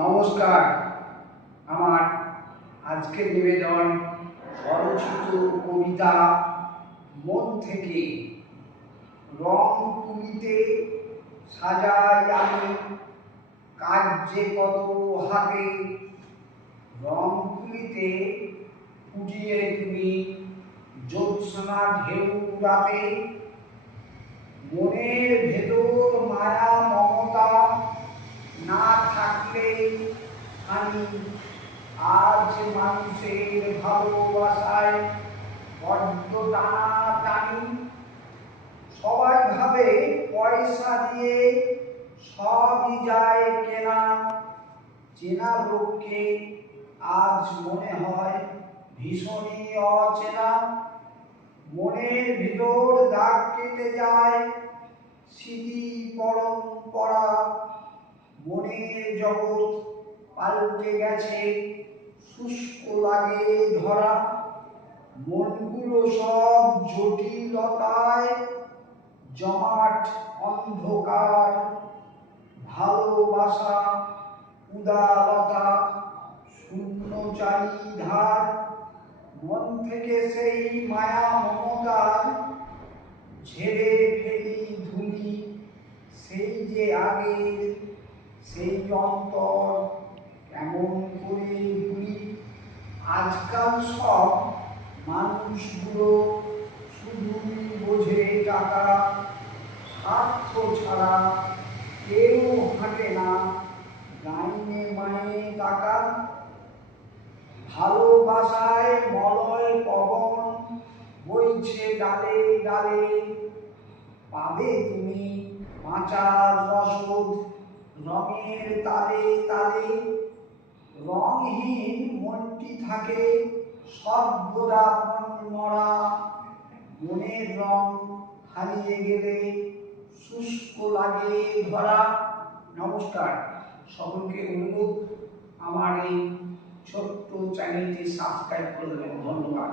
নমস্কার। আমার আজকের নিবেদন স্বরচিত কবিতা মন থেকে। রং তুলিতে সাজাই আমি কাজ যে কত হাতে, রং তুলিতে ফুটিয়ে তুমি জ্যোৎস্না ঢেউ রাতে। মনের ভেতর মায়া মমতা না থাকলে আমি আজ মানুষের ভালোবাসায় বড্ড টানাটানি। সবাই ভাবে পয়সা দিয়ে সবই যায় কেনা, চেনা লোককে আজ মনে হয় ভীষণই অচেনা। মনের ভিতর দাগ কেটে যায় স্মৃতি পরম্পরা, মনের জগৎ পাল্টে গেছে শুষ্ক লাগে ধরা। মনগুলো সব জটিলতায় জমাট অন্ধকার, ভালোবাসা উদারতা শূন্য চারিধার। মন থেকে সেই মায়া মমতার ঝেড়ে ফেলি ধুলি, সেই যে আগের সেই অন্তর কেমন করে ভুলি। আজকাল সব মানুষগুলো শুধুই বোঝে টাকা, স্বার্থ ছাড়া কেউ হাঁটে না ডাইনে মায়ে টাকা। ভালোবাসায় মলয় পবন বইছে ডালে ডালে, পাবে তুমি বাঁচার রসদ রঙের তালে তালে। রংহীন মনটি থাকে সর্বদা মনমরা, মনের রং হারিয়ে গেলে শুষ্ক লাগে ধরা। নমস্কার, সকলকে অনুরোধ আমার এই ছোট্ট চ্যানেলটি সাবস্ক্রাইব করে দেবেন। ধন্যবাদ।